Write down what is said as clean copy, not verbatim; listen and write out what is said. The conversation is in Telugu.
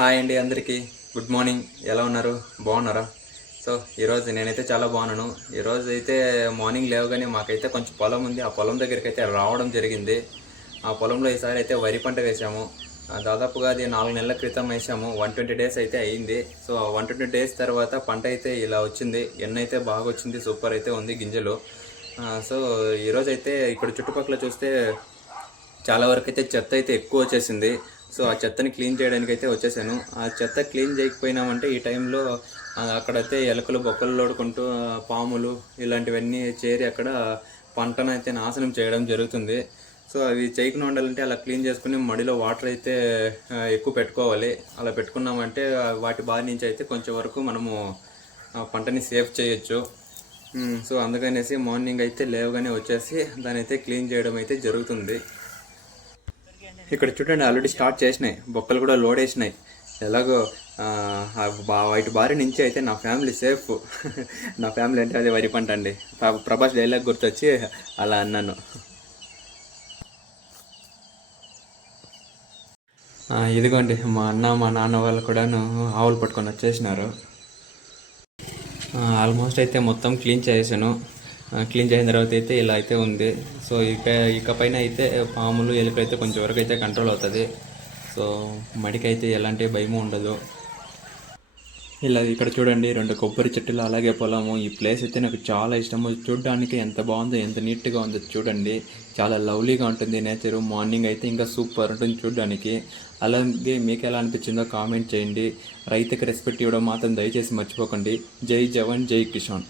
హాయ్ అండి అందరికీ గుడ్ మార్నింగ్. ఎలా ఉన్నారు? బాగున్నారా? సో ఈరోజు నేనైతే చాలా బాగున్నాను. ఈరోజు అయితే మార్నింగ్ లేవగానే మాకైతే కొంచెం పొలం ఉంది. ఆ పొలం దగ్గరికి అయితే రావడం జరిగింది. ఆ పొలంలో ఈసారి అయితే వరి పంట వేసాము. దాదాపుగా అది 4 నెలల క్రితం వేసాము. 120 డేస్ అయితే అయ్యింది. సో 120 డేస్ తర్వాత పంట అయితే ఇలా వచ్చింది. ఎన్న అయితే బాగా వచ్చింది, సూపర్ అయితే ఉంది గింజలు. సో ఈరోజు అయితే ఇక్కడ చుట్టుపక్కల చూస్తే చాలా వరకు అయితే చెత్త అయితే ఎక్కువ వచ్చేసింది. సో ఆ చెత్తని క్లీన్ చేయడానికి అయితే వచ్చేసాను. ఆ చెత్త క్లీన్ చేయకపోయినామంటే ఈ టైంలో అక్కడైతే ఎలుకలు బొక్కలు లోడుకుంటూ పాములు ఇలాంటివన్నీ చేరి అక్కడ పంటను అయితే నాశనం చేయడం జరుగుతుంది. సో అవి చేయకుండా ఉండాలంటే అలా క్లీన్ చేసుకుని మడిలో వాటర్ అయితే ఎక్కువ పెట్టుకోవాలి. అలా పెట్టుకున్నామంటే వాటి బారి నుంచి అయితే కొంచెం వరకు మనము పంటని సేవ్ చేయొచ్చు. సో అందుకనేసి మార్నింగ్ అయితే లేవగానే వచ్చేసి దాని అయితే క్లీన్ చేయడం అయితే జరుగుతుంది. ఇక్కడ చూడండి, ఆల్రెడీ స్టార్ట్ చేసినాయి, బొక్కలు కూడా లోడ్ వేసినాయి. ఎలాగో వాటి బారి నుంచి అయితే నా ఫ్యామిలీ సేఫ్. నా ఫ్యామిలీ అంటే అదే వరి పంట అండి. ప్రభాస్ డైలాగ్ గుర్తొచ్చి అలా అన్నాను. ఇదిగోండి మా అన్న మా నాన్న వాళ్ళు కూడాను ఆవులు పట్టుకొని వచ్చేసినారు. ఆల్మోస్ట్ అయితే మొత్తం క్లీన్ చేసాను. క్లీన్ చేసిన తర్వాత అయితే ఇలా అయితే ఉంది. సో ఇకపైన అయితే పాములు ఎలుకలు అయితే కొంచెం వరకు అయితే కంట్రోల్ అవుతుంది. సో మడికైతే ఎలాంటి భయము ఉండదు. ఇలా ఇక్కడ చూడండి, 2 కొబ్బరి చెట్టులు, అలాగే పొలము. ఈ ప్లేస్ అయితే నాకు చాలా ఇష్టము. చూడడానికి ఎంత బాగుందో, ఎంత నీట్గా ఉందో చూడండి. చాలా లవ్లీగా ఉంటుంది నేచరు. మార్నింగ్ అయితే ఇంకా సూపర్ ఉంటుంది చూడడానికి. అలాగే మీకు ఎలా అనిపించిందో కామెంట్ చేయండి. రైతుకి రెస్పెక్ట్ ఇవ్వడం మాత్రం దయచేసి మర్చిపోకండి. జై జవాన్ జై కిసాన్.